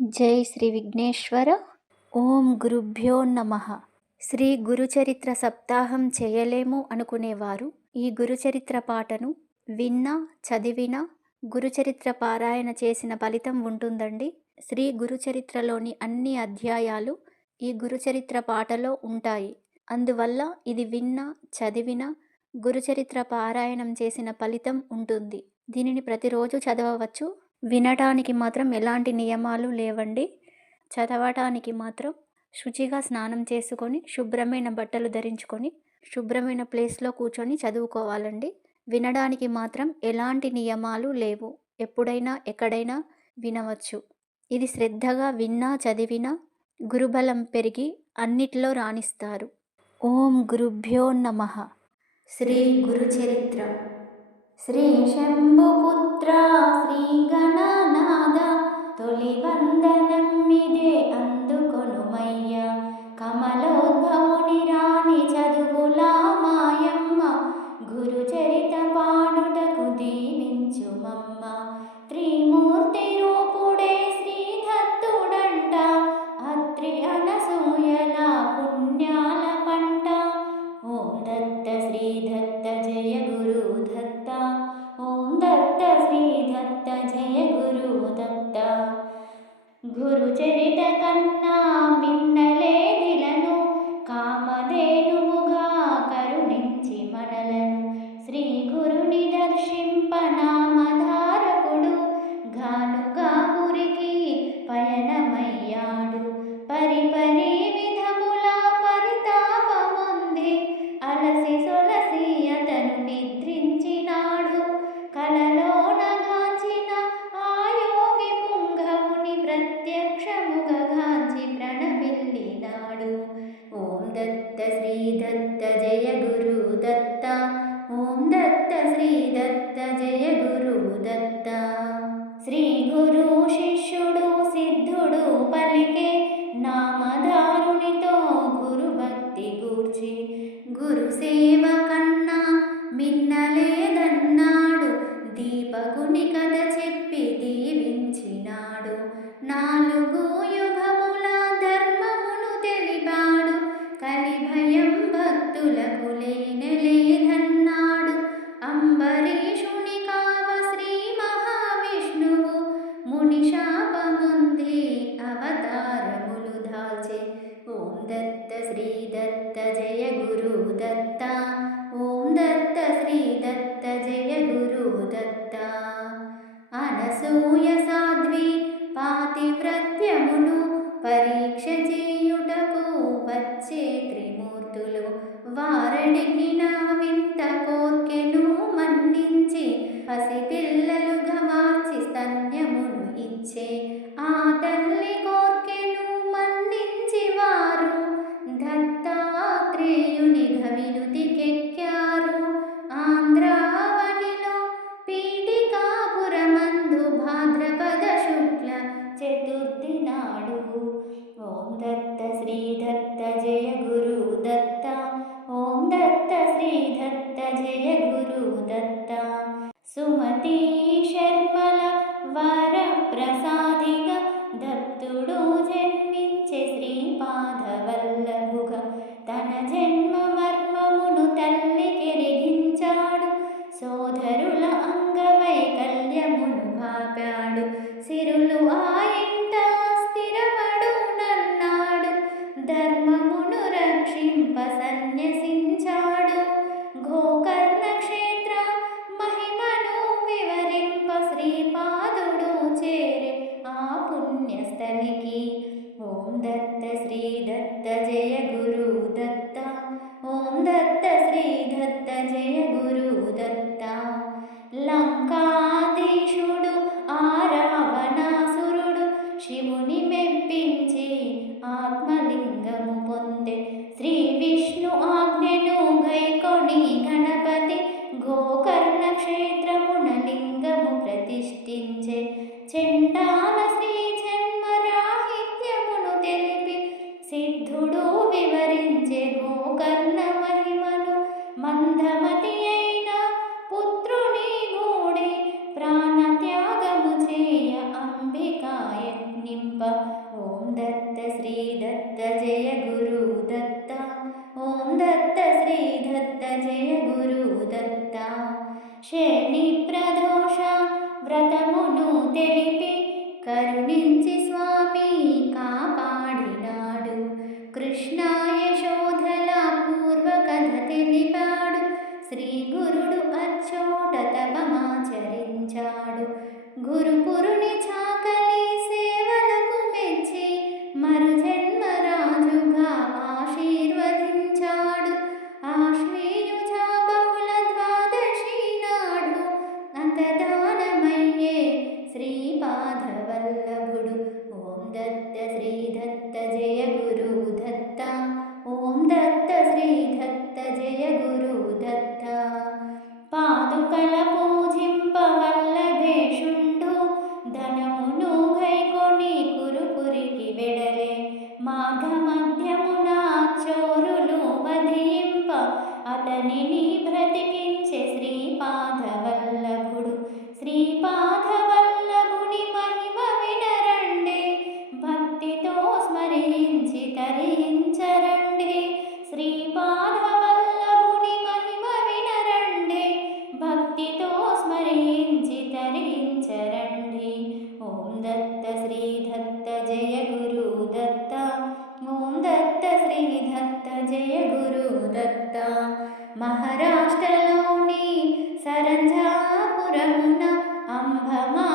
జై శ్రీ విఘ్నేశ్వర. ఓం గురుభ్యో నమ. శ్రీ గురుచరిత్ర సప్తాహం చేయలేము అనుకునేవారు. ఈ గురుచరిత్ర పాటను విన్నా చదివినా గురుచరిత్ర పారాయణ చేసిన ఫలితం ఉంటుందండి. శ్రీ గురుచరిత్రలోని అన్ని అధ్యాయాలు ఈ గురుచరిత్ర పాటలో ఉంటాయి. అందువల్ల ఇది విన్నా చదివినా గురుచరిత్ర పారాయణం చేసిన ఫలితం ఉంటుంది. దీనిని ప్రతిరోజు చదవవచ్చు. వినటానికి మాత్రం ఎలాంటి నియమాలు లేవండి. చదవటానికి మాత్రం శుచిగా స్నానం చేసుకొని శుభ్రమైన బట్టలు ధరించుకొని శుభ్రమైన ప్లేస్లో కూర్చొని చదువుకోవాలండి. వినడానికి మాత్రం ఎలాంటి నియమాలు లేవు. ఎప్పుడైనా ఎక్కడైనా వినవచ్చు. ఇది శ్రద్ధగా విన్నా చదివినా గురుబలం పెరిగి అన్నిటిలో రాణిస్తారు. ఓం గురుభ్యో నమ. శ్రీ గురుచరిత్ర. శ్రీ శంభుపుత్ర శ్రీ గణనాద తొలి ఇదే అందుకొనుమయ్య కమలోద్భవుని రాణి చదువులా మాయమ్మ గురుచరిత పాడుటకు దీవించుమమ్మ త్రిమూర్తి to love పసిపిల్లలుగా మార్చి స్తన్యమును ఇచ్చే. ఆ తల్లి కోర్కెను మన్నించి వారు దత్తాత్రేయుని ఘవినుతికెక్కారు ఆంధ్రావనిలో పీఠికాపురమందు భాద్రపద శుక్ల చతుర్థి నాడు. ఓం సుమతి శర్మల వర ప్రసాదిగా దత్తుడు జన్మించే श्री జయ जय गुरु दत्त ॐ दत्त श्री दत्त जय गुरु दत्त శేణిప్రదోష వ్రతమును తెలిపి కరుణించి స్వామి కాపాడినాడు కృష్ణ యశోధల పూర్వకథ తెలిపాడు శ్రీ గురుడు అచ్చోట తపమాచరించాడు గురుపురుని చాకలేసే మరు జన్మరాజుగా ఆశీర్వదించాడు ఆశ్వేయుజాబా ధరించరండి శ్రీపాదవల్లభుని మహిమ వినరండి. భక్తితో స్మరించి తరించరండి. ఓం దత్త శ్రీ దత్త జయ గురు దత్త. ఓం దత్త శ్రీ దత్త జయ గురు దత్త. మహారాష్ట్రలోని సరంజాపురమున అంబమా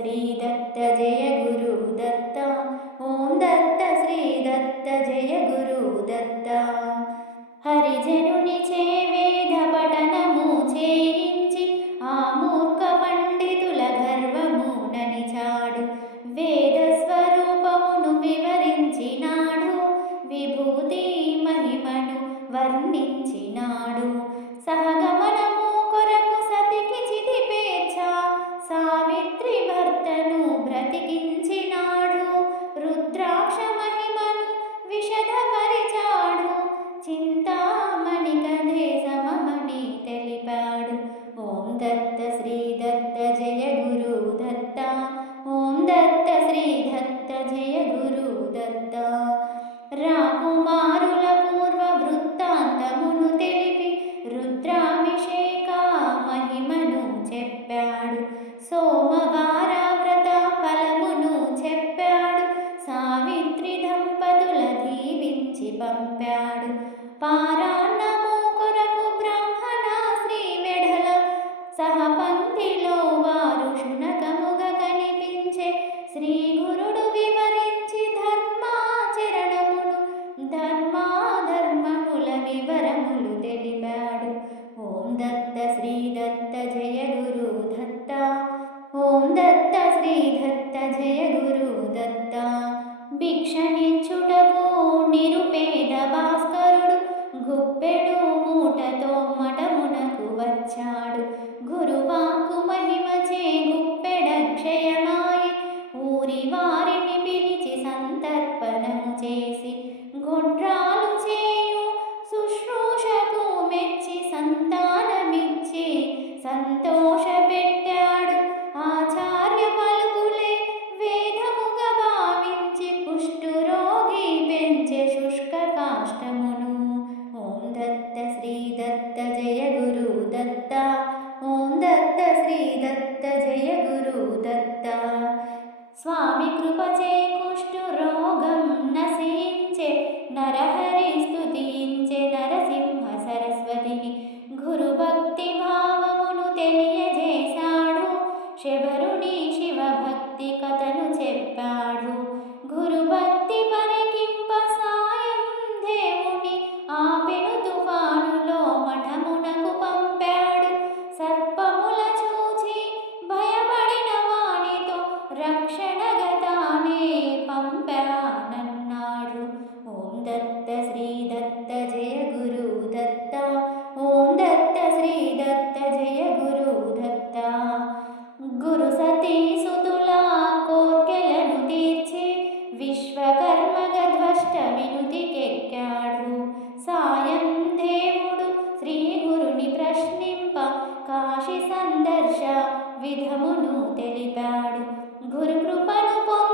ശ്രീദത്ത മണി തെളിപാടും ഓം ദത്ത Santo గురుభక్తి పర ప్రశ్నింప కాశీ సందర్శ విధమును తెలిపాడు. గురుకృపను పొంది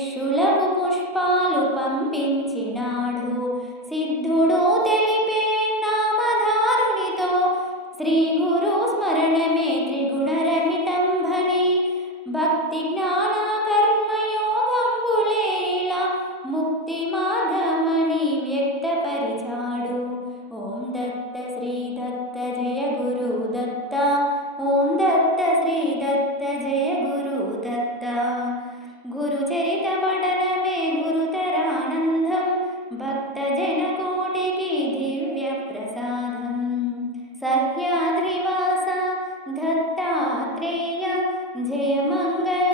శిష్యులకు పుష్పాలు పంపించినాడు. సిద్ధుడు తెలి द्रिवासा दत्तात्रेय जयमङ्गल।